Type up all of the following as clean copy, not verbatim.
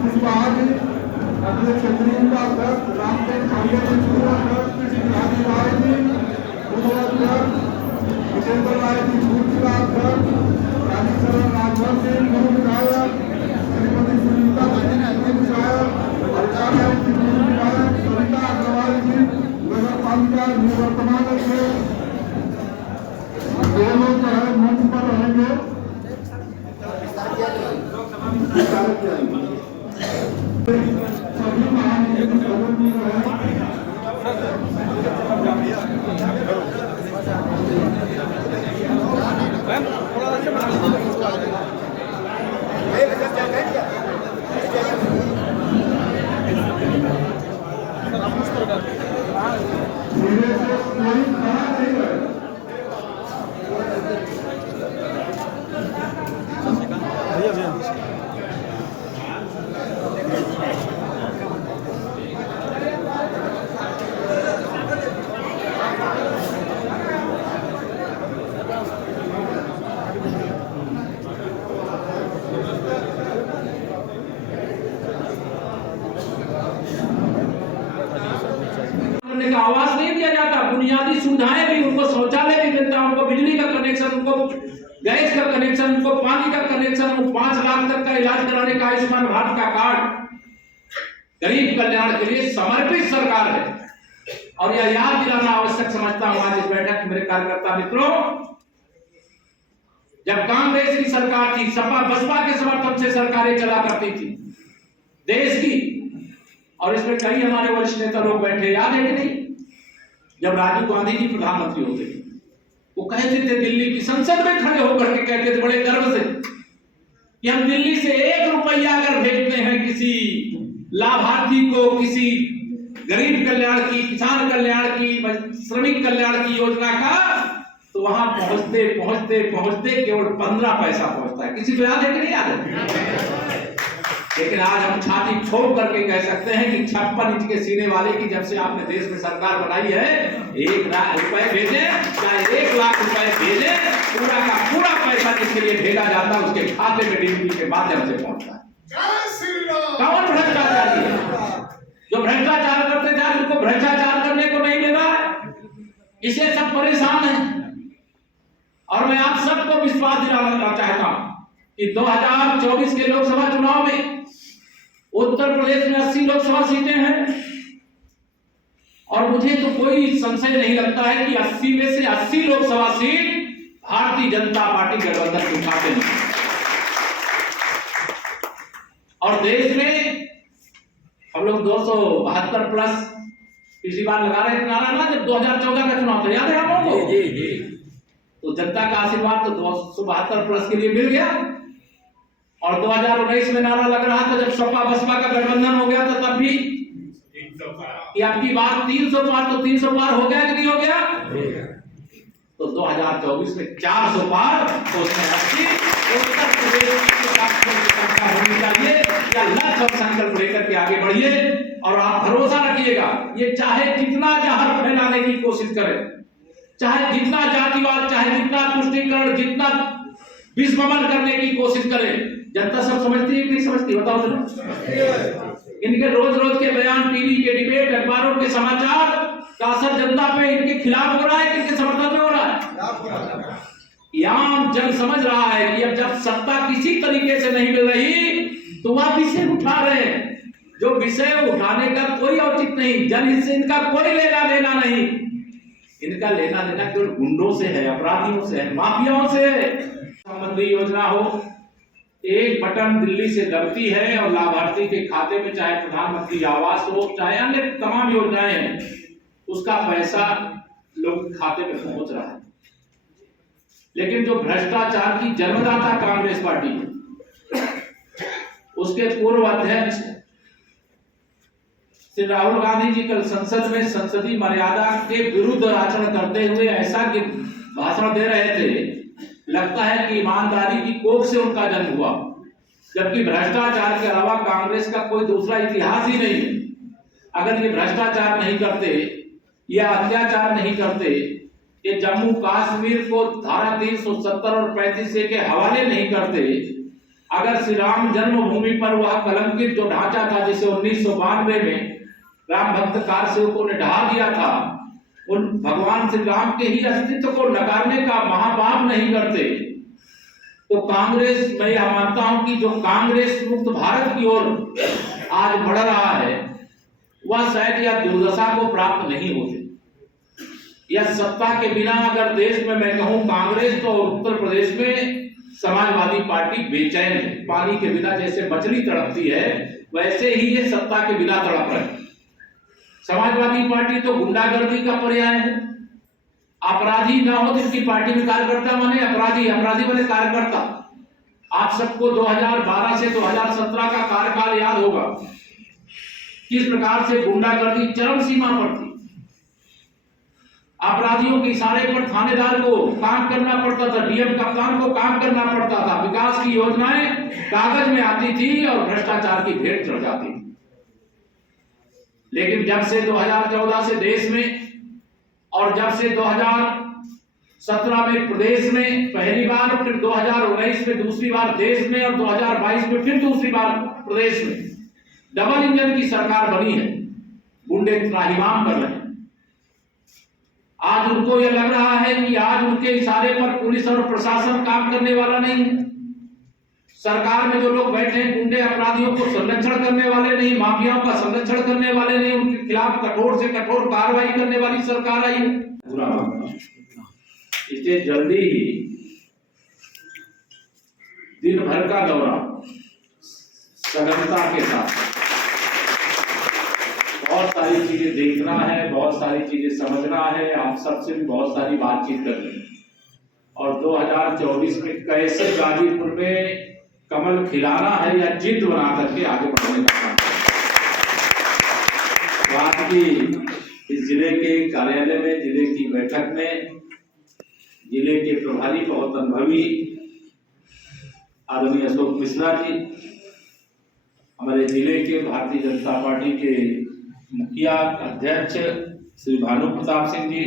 पुष्पाहारी अगले क्षेत्रीय का अध्यक्ष रामचंद्र पांडे जी, पूर्व अध्यक्ष राजी राय जी, पूर्व अध्यक्ष विजेंद्र राय जी, पूर्व अध्यक्ष राजीशरण राघवन सिंह, पूर्व विधायक श्रीमती सुनीता विधायक हल्का राय जी, पूर्व विधायक सरिता अग्रवाल जी, नगर पालिका निवर्तमान अध्यक्ष, दो लोग जो है मंच पर रहेंगे। सभी महानिदेशक जी जो है मेरे से कोई खड़ा नहीं है। आवास नहीं दिया जाता, बुनियादी सुविधाएं भी, उनको शौचालय भी मिलता, उनको बिजली का कनेक्शन, उनको गैस का कनेक्शन, उनको पानी का कनेक्शन, 5 लाख तक का इलाज कराने का आयुष्मान भारत का कार्ड गरीब कल्याण के लिए समर्पित सरकार है। और यह याद दिलाना आवश्यक समझता हूं आज इस बैठक मेरे कार्यकर्ता मित्रों, जब कांग्रेस की सरकार थी, सपा बसपा के समर्थन से सरकारें चला करती थी देश की, और इसमें कई हमारे वरिष्ठ नेता लोग बैठे, याद है कि नहीं? जब राजीव गांधी जी प्रधानमंत्री होते थे, वो कहते थे, दिल्ली की संसद में खड़े होकर के कहते थे बड़े गर्व से कि हम दिल्ली से 1 रुपया अगर भेजते हैं किसी लाभार्थी को, किसी गरीब कल्याण की, किसान कल्याण की, श्रमिक कल्याण की योजना का, तो वहां पहुंचते पहुंचते पहुंचते केवल 15 पैसा पहुंचता है। किसी को याद है कि नहीं याद है? लेकिन आज हम छाती ठोक करके कह सकते हैं कि 56 इंच के सीने वाले की जब से आपने देश में सरकार बनाई है, 1 लाख रुपए भेजे चाहे 1 लाख रुपए भेजे, पूरा का पूरा पैसा जिसके लिए भेजा जाता है उसके खाते में डीबीटी के माध्यम से पहुंचता है। कौन भ्रष्टाचारी है? जो भ्रष्टाचार करते थे उनको भ्रष्टाचार करने को नहीं मिला है, इसे सब परेशान है। और मैं आप सबको विश्वास दिलाना चाहता हूं कि 2024 के लोकसभा चुनाव में उत्तर प्रदेश में 80 लोकसभा सीटें हैं, और मुझे तो कोई संशय नहीं लगता है कि 80 में से 80 लोकसभा सीट भारतीय जनता पार्टी गठबंधन के खाते में। और देश में हम लोग 272 प्लस पिछली बार लगा रहे थे नारा ना, जब 2014 का चुनाव था, याद है आप लोगों को? तो जनता का आशीर्वाद तो 272 प्लस के लिए मिल गया। और 2019 में नारा लग रहा था, जब सपा बसपा का गठबंधन हो गया था, तब भी कि आपकी बात 300 पार, तो 300 पार हो गया कि नहीं हो गया? तो 2024 में 400 पार, तो उसमें 80 उत्तर प्रदेश की संख्या होनी चाहिए। या लक्ष्य और संकल्प लेकर के आगे बढ़िए, और आप भरोसा रखिएगा, ये चाहे जितना जहर फैलाने की कोशिश करे, चाहे जितना जातिवाद, चाहे जितना तुष्टीकरण, जितना विस्मरण करने की कोशिश करे, जनता सब समझती है कि नहीं समझती? बताओ जरा। इनके रोज रोज के बयान, टीवी के डिबेट, अखबारों के समाचार का असर जनता पे इनके खिलाफ हो रहा है, किसके समर्थन में हो रहा है? आम जन समझ रहा है कि अब जब सत्ता किसी तरीके से नहीं मिल रही, तो वह विषय उठा रहे हैं, जो विषय उठाने का कोई औचित्य नहीं, जनहित से इनका कोई लेना देना नहीं। इनका लेना देना केवल गुंडों से है, अपराधियों से है, माफियाओं से है। प्रधानमंत्री योजना हो, एक बटन दिल्ली से दबती है और लाभार्थी के खाते में, चाहे प्रधानमंत्री आवास हो, चाहे अन्य तमाम योजनाएं हैं, उसका पैसा लोग खाते में पहुंच रहा है। लेकिन जो भ्रष्टाचार की जन्मदाता कांग्रेस पार्टी है, उसके पूर्व अध्यक्ष श्री राहुल गांधी जी कल संसद में संसदीय मर्यादा के विरुद्ध आचरण करते हुए ऐसा भाषण दे रहे थे, लगता है कि ईमानदारी की कोख से उनका जन्म हुआ, जबकि भ्रष्टाचार के अलावा कांग्रेस का कोई दूसरा इतिहास ही नहीं है। अगर ये भ्रष्टाचार नहीं करते या अत्याचार नहीं करते, ये जम्मू कश्मीर को धारा 370 और 35 के हवाले नहीं करते, अगर श्री राम जन्मभूमि पर वह कलंकित जो ढांचा था जिसे 1992 में राम भक्त कार सेवकों ने ढहा दिया था, उन भगवान श्री राम के ही अस्तित्व को नकारने का महापाप नहीं करते, तो कांग्रेस, मैं यह मानता हूं कि जो कांग्रेस मुक्त भारत की ओर आज बढ़ रहा है वह शायद यह दुर्दशा को प्राप्त नहीं होते। यह सत्ता के बिना अगर देश में मैं कहूं कांग्रेस तो उत्तर प्रदेश में समाजवादी पार्टी बेचैन है। पानी के बिना जैसे मछली तड़पती है वैसे ही ये सत्ता के बिना तड़प रहे। समाजवादी पार्टी तो गुंडागर्दी का पर्याय है। अपराधी ना हो जिनकी पार्टी में कार्यकर्ता माने अपराधी, अपराधी बने कार्यकर्ता। आप सबको 2012 से 2017 का कार्यकाल याद होगा, किस प्रकार से गुंडागर्दी चरम सीमा पर थी। अपराधियों के इशारे पर थानेदार को काम करना पड़ता था, डीएम कप्तान को काम करना पड़ता था, विकास की योजनाएं कागज में आती थी और भ्रष्टाचार की भेंट चढ़ जाती थी। लेकिन जब से 2014 से देश में और जब से 2017 में प्रदेश में पहली बार, फिर 2019 में दूसरी बार देश में और 2022 में फिर दूसरी बार प्रदेश में डबल इंजन की सरकार बनी है, गुंडे त्राहिमाम कर रहे हैं। आज उनको यह लग रहा है कि आज उनके इशारे पर पुलिस और प्रशासन काम करने वाला नहीं है। सरकार में जो लोग बैठे हैं गुंडे अपराधियों को संरक्षण करने वाले नहीं, माफियाओं का संरक्षण करने वाले नहीं, उनके खिलाफ कठोर से कठोर कार्रवाई करने वाली सरकार आई है। इसलिए जल्दी ही दिन भर का दौरा सघनता के साथ बहुत सारी चीजें देखना है, बहुत सारी चीजें समझना है, आप सबसे भी बहुत सारी बातचीत करनी है और 2024 में कैसे गाजीपुर में कमल खिलाना है या जिद बना करके आगे बढ़ने का काम। बात की इस जिले के कार्यालय में, जिले की बैठक में जिले के प्रभारी बहुत अनुभवी आदरणीय अशोक मिश्रा जी, हमारे जिले के भारतीय जनता पार्टी के मुखिया अध्यक्ष श्री भानु प्रताप सिंह जी,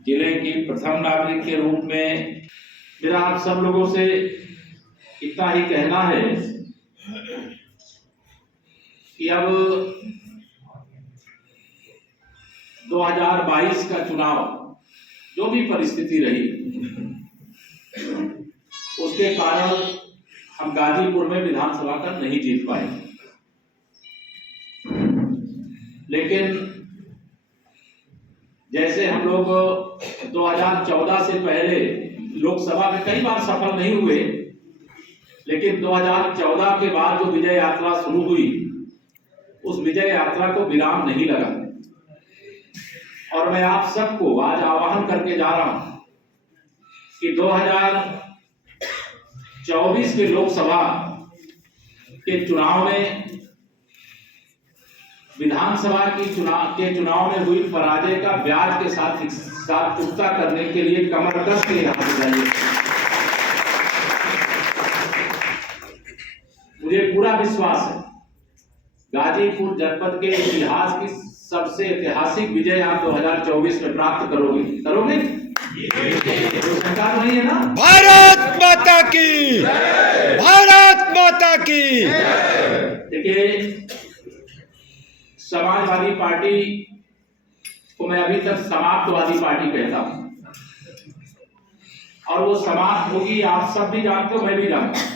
जिले की प्रथम नागरिक के रूप में मेरा आप सब लोगों से इतना ही कहना है कि अब 2022 का चुनाव जो भी परिस्थिति रही उसके कारण हम गाजीपुर में विधानसभा का नहीं जीत पाए, लेकिन जैसे हम लोग 2014 से पहले लोकसभा में कई बार सफल नहीं हुए, लेकिन 2014 के बाद जो विजय यात्रा शुरू हुई उस विजय यात्रा को विराम नहीं लगा। और मैं आप सबको आज आह्वान करके जा रहा हूं कि 2024 के लोकसभा के चुनाव में, विधानसभा के चुनाव में हुई पराजय का ब्याज के साथ चुकता करने के लिए कमर कस के यहाँ पे जाइए। मुझे पूरा विश्वास है गाजीपुर जनपद के इतिहास की सबसे ऐतिहासिक विजय आप 2024 में प्राप्त करोगे। सरकार नहीं है ना। भारत माता की, भारत माता की। देखिए, समाजवादी पार्टी को मैं अभी तक समाप्तवादी पार्टी कहता हूं और वो समाप्त होगी, आप सब भी जानते हो, मैं भी जानता हूं।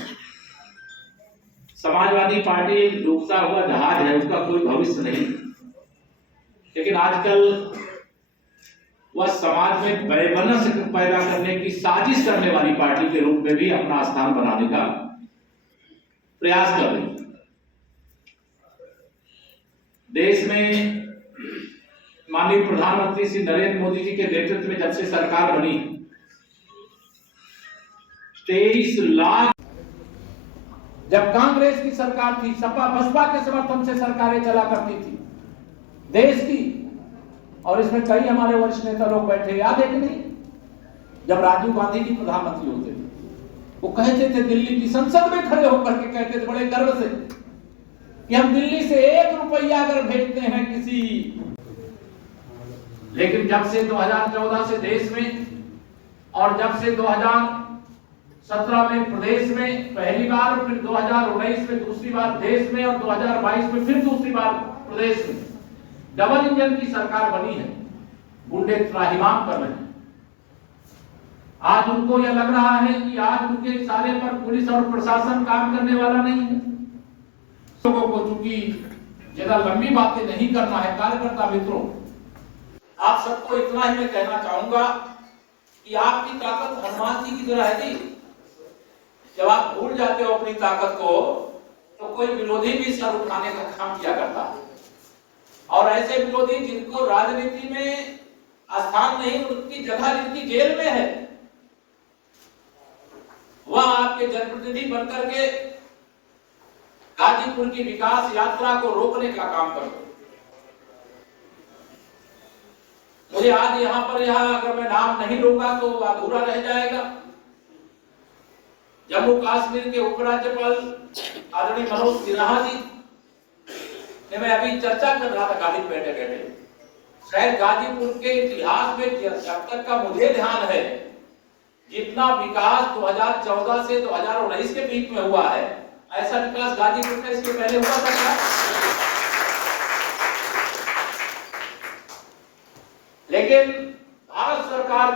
समाजवादी पार्टी एक डूबता हुआ जहाज है, उसका कोई भविष्य नहीं, लेकिन आजकल वह समाज में बेबनस पैदा करने की साजिश करने वाली पार्टी के रूप में भी अपना स्थान बनाने का प्रयास कर रही है। देश में माननीय प्रधानमंत्री श्री नरेंद्र मोदी जी के नेतृत्व में जब से सरकार बनी 23 लाख, जब कांग्रेस की सरकार थी, सपा बसपा के समर्थन से सरकारें चला करती थी देश की, और इसमें कई हमारे वरिष्ठ नेता लोग बैठे, याद है कि नहीं? जब राजीव गांधी जी प्रधानमंत्री होते थे वो कहते थे, दिल्ली की संसद में खड़े होकर के कहते थे बड़े गर्व से कि हम दिल्ली से 1 रुपया अगर भेजते हैं किसी, लेकिन जब से 2014 से देश में और जब से 2017 में प्रदेश में पहली बार, फिर 2019 में दूसरी बार देश में, और 2022 में फिर दूसरी बार प्रदेश में डबल इंजन की सरकार बनी है। गुंडे त्राहिमाम कर रहे हैं। आज उनको यह लग रहा है कि आज उनके इशारे पर पुलिस और प्रशासन काम करने वाला नहीं है। लोगों को चूंकि ज्यादा लंबी बातें नहीं करना है, कार्यकर्ता मित्रों, आप सबको इतना ही मैं कहना चाहूंगा कि आपकी ताकत हनुमान जी की तरह है जी। जब आप भूल जाते हो अपनी ताकत को, तो कोई विरोधी भी सर उठाने का काम किया करता है। और ऐसे विरोधी जिनको राजनीति में स्थान नहीं, उनकी जगह जिनकी जेल में है, वह आपके जनप्रतिनिधि बनकर के गाजीपुर की विकास यात्रा को रोकने का काम करते। मुझे आज यहां पर अगर मैं नाम नहीं लूंगा तो अधूरा रह जाएगा। जम्मू कश्मीर के उपराज्यपाल आदरणीय मनोज सिन्हा जी ने, मैं अभी चर्चा कर रहा था गाड़ी में बैठे बैठे, शायद गाजीपुर के इतिहास में जब तक का मुझे ध्यान है, जितना विकास 2014 से 2019 के बीच में हुआ है, ऐसा विकास गाजीपुर में इसके पहले हुआ था क्या? लेकिन भारत सरकार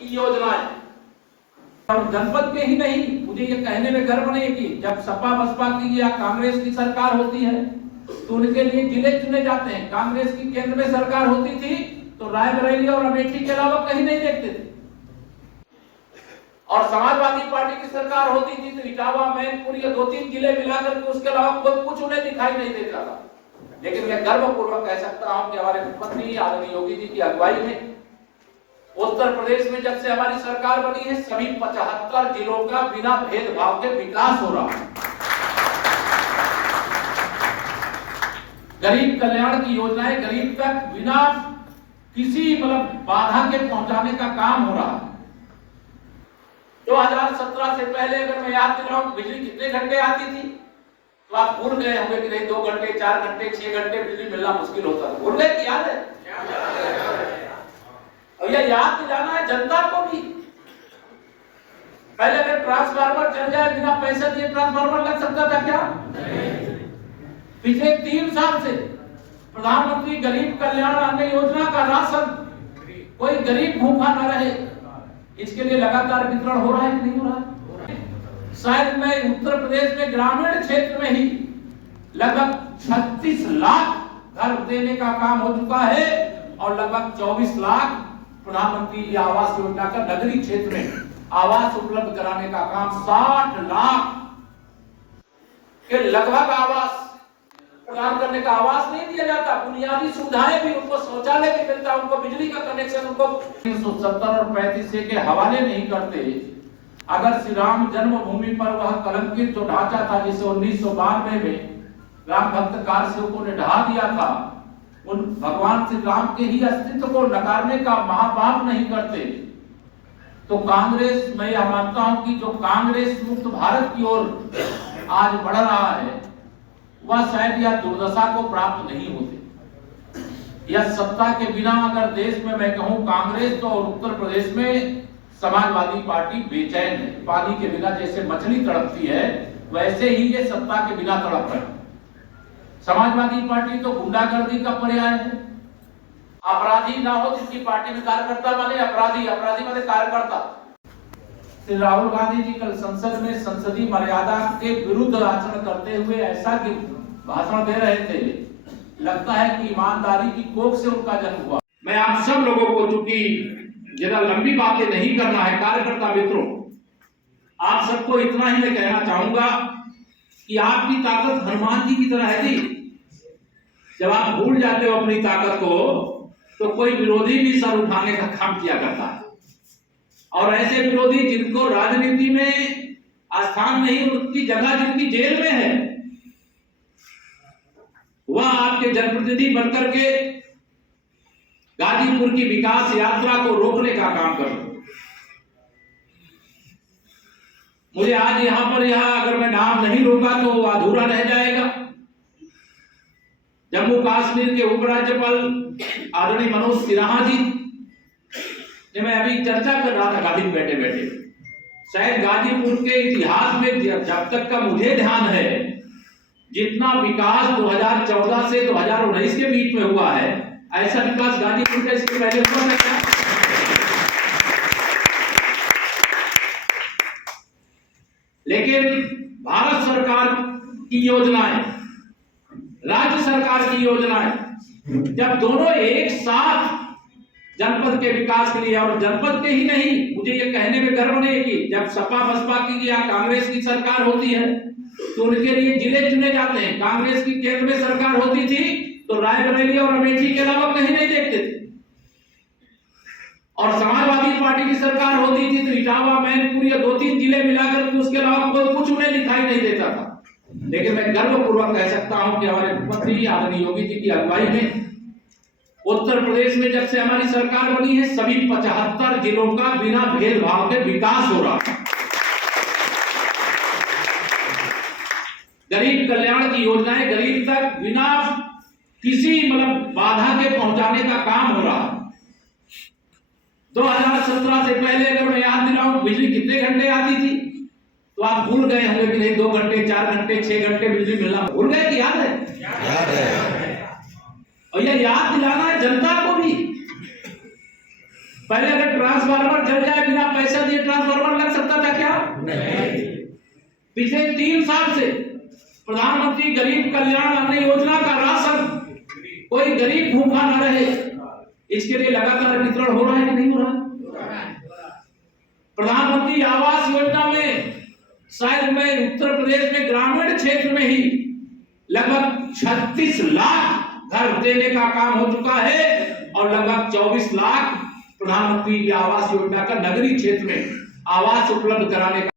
की योजनाएं और जनपद के ही नहीं, मुझे ये कहने में गर्व नहीं कि जब सपा बसपा की या कांग्रेस की सरकार होती है तो उनके लिए जिले चुने जाते हैं। कांग्रेस की केंद्र में सरकार होती थी तो रायबरेली और अमेठी के अलावा कहीं नहीं देखते थे, और समाजवादी पार्टी की सरकार होती थी तो इटावा, मैनपुर, या 2-3 जिले मिलाकर के उसके अलावा कोई कुछ उन्हें दिखाई नहीं देता था। लेकिन मैं गर्वपूर्वक कह सकता हूं कि हमारे मुख्यमंत्री आदरणीय योगी जी की अगुवाई में उत्तर प्रदेश में जब से हमारी सरकार बनी है, सभी 75 जिलों का बिना भेदभाव के विकास हो रहा है। गरीब कल्याण की योजनाएं गरीब तक बिना किसी बाधा के पहुंचाने का काम हो रहा है। 2017 से पहले अगर मैं याद दिलाऊं, बिजली कितने घंटे आती थी तो आप भूल गए होंगे कि नहीं, 2 घंटे, 4 घंटे, 6 घंटे बिजली मिलना मुश्किल होता था। भूल गए कि याद है? और यह याद दिलाना है जनता को भी। पहले अगर ट्रांसफार्मर चल जाए, बिना पैसे दिए ट्रांसफार्मर लग सकता था क्या? पिछले 3 साल से प्रधानमंत्री गरीब कल्याण अन्न योजना का राशन कोई गरीब भूखा न रहे, इसके लिए लगातार वितरण हो रहा है कि नहीं हो रहा है? शायद मैं उत्तर प्रदेश में ग्रामीण क्षेत्र में ही लगभग 36 लाख घर देने का काम हो चुका है, और लगभग 24 लाख प्रधानमंत्री आवास योजना का नगरीय क्षेत्र में आवास उपलब्ध कराने का काम, 60 लाख के लगभग आवास प्रदान करने का आवास नहीं दिया जाता। बुनियादी सुविधाएं भी, उनको शौचालय भी मिलता, उनको बिजली का कनेक्शन, उनको 370 और 35 के हवाले नहीं करते। अगर श्री राम जन्मभूमि पर वह कलंकित जो ढांचा था जिसे 1992 में राम भक्त कार सेवकों ने ढहा दिया था, उन भगवान श्री राम के ही अस्तित्व को नकारने का महापाप नहीं करते, तो कांग्रेस, मैं यह मानता हूं कि जो कांग्रेस मुक्त भारत की ओर आज बढ़ रहा है, वह शायद यह दुर्दशा को प्राप्त नहीं होते। यह सत्ता के बिना अगर देश में मैं कहूं कांग्रेस तो, और उत्तर प्रदेश में समाजवादी पार्टी बेचैन है। पानी के बिना जैसे मछली तड़पती है, वैसे ही ये सत्ता के बिना तड़प रहे। समाजवादी पार्टी तो गुंडागर्दी का पर्याय है। अपराधी ना हो जिसकी पार्टी में कार्यकर्ता बने अपराधी, अपराधी बने कार्यकर्ता। श्री राहुल गांधी जी कल संसद में संसदीय मर्यादा के विरुद्ध आचरण करते हुए ऐसा भाषण दे रहे थे, लगता है कि ईमानदारी की कोख से उनका जन्म हुआ। मैं आप सब लोगों को, चूंकि ज्यादा लंबी बातें नहीं करना है, कार्यकर्ता मित्रों, आप सबको इतना ही मैं कहना चाहूंगा कि आपकी ताकत हनुमान जी की तरह है जी। जब आप भूल जाते हो अपनी ताकत को, तो कोई विरोधी भी सर उठाने का काम किया करता है, और ऐसे विरोधी जिनको राजनीति में स्थान नहीं, उनकी जगह जिनकी जेल में है, वह आपके जनप्रतिनिधि बनकर के गाजीपुर की विकास यात्रा को रोकने का काम कर रहे। मुझे आज यहां पर अगर मैं नाम नहीं लूंगा तो अधूरा रह जाएगा। जम्मू कश्मीर के उपराज्यपाल आदरणीय मनोज सिन्हा जी ने, मैं अभी चर्चा कर रहा था गाड़ी में बैठे बैठे, शायद गाजीपुर के इतिहास में जब तक का मुझे ध्यान है, जितना विकास 2014 से 2019 के बीच में हुआ है, ऐसा विकास गाजीपुर का इसके पहले हुआ था। लेकिन भारत सरकार की योजनाएं, राज्य सरकार की योजनाएं, जब दोनों एक साथ जनपद के विकास के लिए, और जनपद के ही नहीं, मुझे ये कहने में गर्व नहीं कि जब सपा बसपा की या कांग्रेस की सरकार होती है तो उनके लिए जिले चुने जाते हैं। कांग्रेस की केंद्र में सरकार होती थी तो रायबरेली और अमेठी के अलावा कहीं नहीं देखते थे, और समाजवादी पार्टी की सरकार होती थी तो इटावा, मैनपुरी या 2-3 जिले मिलाकर के उसके अलावा कोई कुछ उन्हें दिखाई नहीं देता था। लेकिन मैं गर्वपूर्वक कह सकता हूं कि हमारे मुख्यमंत्री आदरणीय योगी जी की अगुवाई में उत्तर प्रदेश में जब से हमारी सरकार बनी है, सभी 75 जिलों का बिना भेदभाव के विकास हो रहा है। गरीब कल्याण की योजनाएं गरीब तक बिना किसी बाधा के पहुंचाने का काम हो रहा है। 2017 से पहले अगर मैं याद दिलाऊं, बिजली कितने घंटे आती थी तो आप भूल गए होंगे कि नहीं, 2 घंटे, 4 घंटे, 6 घंटे बिजली मिलना भूल गए कि याद है? याद है। और यह याद दिलाना है जनता को भी। पहले अगर ट्रांसफार्मर जल जाए, बिना पैसा दिए ट्रांसफार्मर लग सकता था क्या? नहीं। पिछले 3 साल से प्रधानमंत्री गरीब कल्याण अन्न योजना का राशन कोई गरीब भूखा न रहे, इसके लिए लगातार वितरण हो रहा है कि नहीं हो रहा? प्रधानमंत्री आवास योजना में शायद मैं उत्तर प्रदेश में ग्रामीण क्षेत्र में ही लगभग 36 लाख घर देने का काम हो चुका है, और लगभग 24 लाख प्रधानमंत्री आवास योजना का नगरीय क्षेत्र में आवास उपलब्ध कराने का